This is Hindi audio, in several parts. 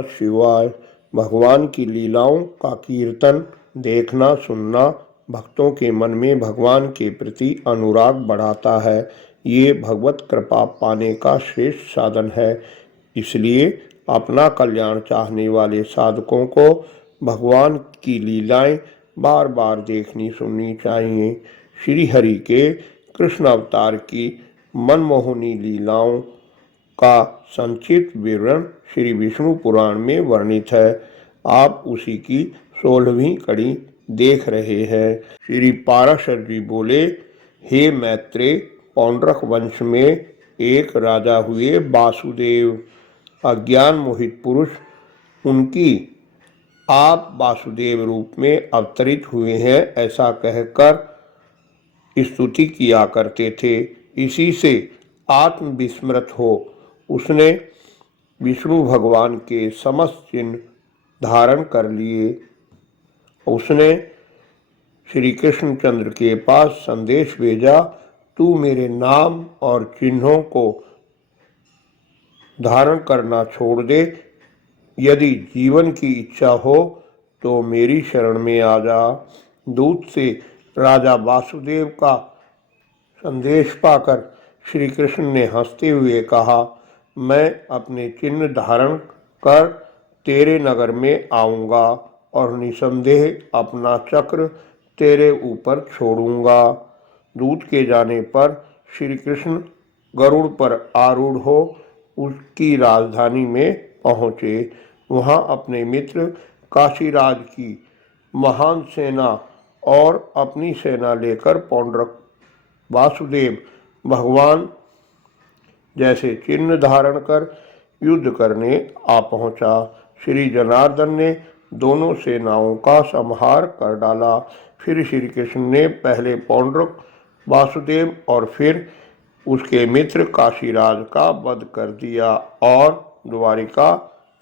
नमः शिवाय। भगवान की लीलाओं का कीर्तन देखना सुनना भक्तों के मन में भगवान के प्रति अनुराग बढ़ाता है। ये भगवत कृपा पाने का श्रेष्ठ साधन है। इसलिए अपना कल्याण चाहने वाले साधकों को भगवान की लीलाएं बार बार देखनी सुननी चाहिए। श्री हरि के कृष्ण अवतार की मनमोहनी लीलाओं का संक्षिप्त विवरण श्री विष्णु पुराण में वर्णित है। आप उसी की 16वीं कड़ी देख रहे हैं। श्री पाराशर जी बोले, हे मैत्रेय, पौंड्रक वंश में एक राजा हुए वासुदेव। अज्ञान मोहित पुरुष उनकी आप वासुदेव रूप में अवतरित हुए हैं ऐसा कहकर स्तुति किया करते थे। इसी से आत्मविस्मृत हो उसने विष्णु भगवान के समस्त चिन्ह धारण कर लिए। उसने श्री कृष्णचंद्र के पास संदेश भेजा, तू मेरे नाम और चिन्हों को धारण करना छोड़ दे। यदि जीवन की इच्छा हो तो मेरी शरण में आ जा। दूत से राजा वासुदेव का संदेश पाकर श्री कृष्ण ने हंसते हुए कहा, मैं अपने चिन्ह धारण कर तेरे नगर में आऊँगा और निसंदेह अपना चक्र तेरे ऊपर छोड़ूंगा। दूत के जाने पर श्री कृष्ण गरुड़ पर आरूढ़ हो उसकी राजधानी में पहुँचे। वहाँ अपने मित्र काशीराज की महान सेना और अपनी सेना लेकर पौंड्रक वासुदेव भगवान जैसे चिन्ह धारण कर युद्ध करने आ पहुंचा। श्री जनार्दन ने दोनों सेनाओं का संहार कर डाला। फिर श्री कृष्ण ने पहले पौंड्रक वासुदेव और फिर उसके मित्र काशीराज का वध कर दिया और द्वारिका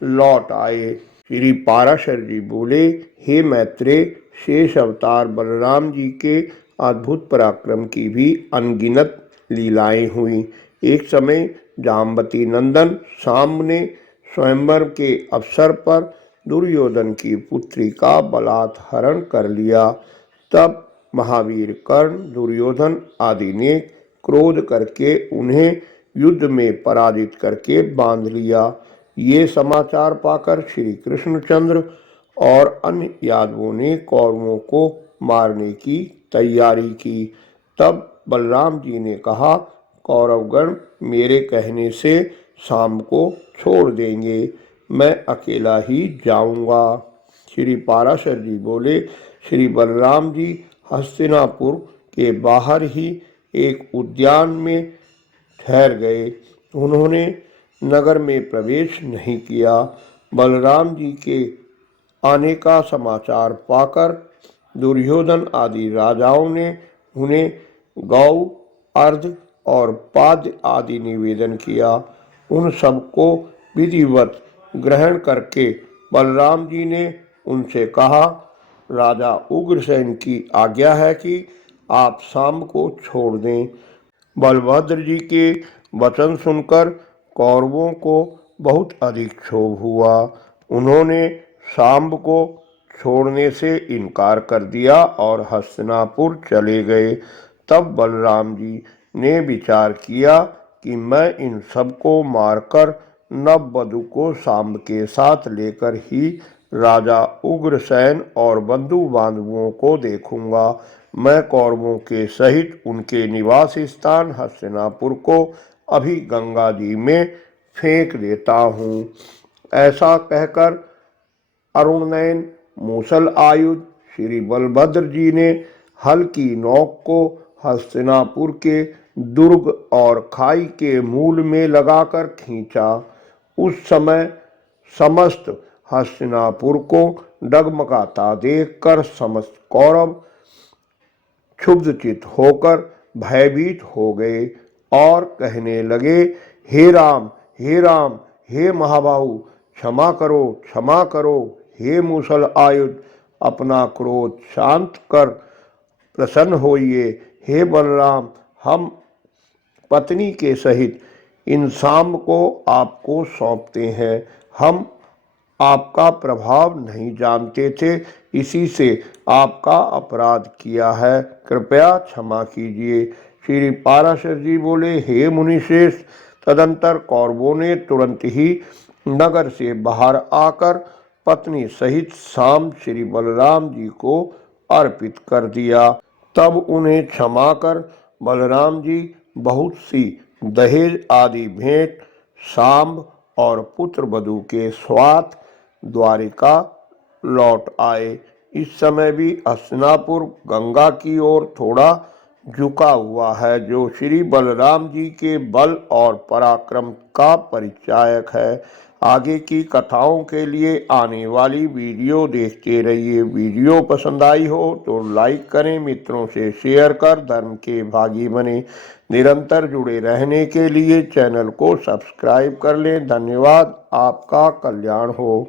लौट आए। श्री पाराशर जी बोले, हे मैत्रेय, शेष अवतार बलराम जी के अद्भुत पराक्रम की भी अनगिनत लीलाएं हुई। एक समय जाम्बती नंदन सांब ने स्वयंवर के अवसर पर दुर्योधन की पुत्री का बलात्हरण कर लिया। तब महावीर कर्ण, दुर्योधन आदि ने क्रोध करके उन्हें युद्ध में पराजित करके बांध लिया। ये समाचार पाकर श्री कृष्णचंद्र और अन्य यादवों ने कौरवों को मारने की तैयारी की। तब बलराम जी ने कहा, कौरवगण मेरे कहने से शाम को छोड़ देंगे, मैं अकेला ही जाऊंगा। श्री पाराशर जी बोले, श्री बलराम जी हस्तिनापुर के बाहर ही एक उद्यान में ठहर गए। उन्होंने नगर में प्रवेश नहीं किया। बलराम जी के आने का समाचार पाकर दुर्योधन आदि राजाओं ने उन्हें गौ, अर्ध और पाद्य आदि निवेदन किया। उन सबको विधिवत ग्रहण करके बलराम जी ने उनसे कहा, राजा उग्रसेन की आज्ञा है कि आप शाम को छोड़ दें। बलभद्र जी के वचन सुनकर कौरवों को बहुत अधिक क्षोभ हुआ। उन्होंने शाम्ब को छोड़ने से इनकार कर दिया और हस्तिनापुर चले गए। तब बलराम जी ने विचार किया कि मैं इन सबको मारकर नववधु को शाम्ब के साथ लेकर ही राजा उग्रसेन और बंधु बांधवों को देखूंगा। मैं कौरवों के सहित उनके निवास स्थान हस्तिनापुर को अभी गंगा जी में फेंक देता हूँ। ऐसा कहकर अरुणनयन मूसल आयुध श्री बलभद्र जी ने हल की नोक को हस्तिनापुर के दुर्ग और खाई के मूल में लगाकर खींचा। उस समय समस्त हस्तिनापुर को डगमगाता देखकर समस्त कौरव क्षुब्धचित्त होकर भयभीत हो गए और कहने लगे, हे राम, हे राम, हे महाबाहु, क्षमा करो, क्षमा करो। हे मूसल आयुध, अपना क्रोध शांत कर प्रसन्न होइए। हे बलराम, हम पत्नी के सहित इन शाम्ब को आपको सौंपते हैं। हम आपका प्रभाव नहीं जानते थे, इसी से आपका अपराध किया है, कृपया क्षमा कीजिए। श्री पाराशर जी बोले, हे मुनिश्रेष्ठ, तदंतर कौरवों ने तुरंत ही नगर से बाहर आकर पत्नी सहित शाम श्री बलराम जी को अर्पित कर दिया। तब उन्हें क्षमा कर बलराम जी बहुत सी दहेज आदि भेंट शांब और पुत्र वधू के साथ द्वारिका लौट आए। इस समय भी हस्तिनापुर गंगा की ओर थोड़ा झुका हुआ है, जो श्री बलराम जी के बल और पराक्रम का परिचायक है। आगे की कथाओं के लिए आने वाली वीडियो देखते रहिए। वीडियो पसंद आई हो तो लाइक करें, मित्रों से शेयर कर धर्म के भागी बने। निरंतर जुड़े रहने के लिए चैनल को सब्सक्राइब कर लें। धन्यवाद। आपका कल्याण हो।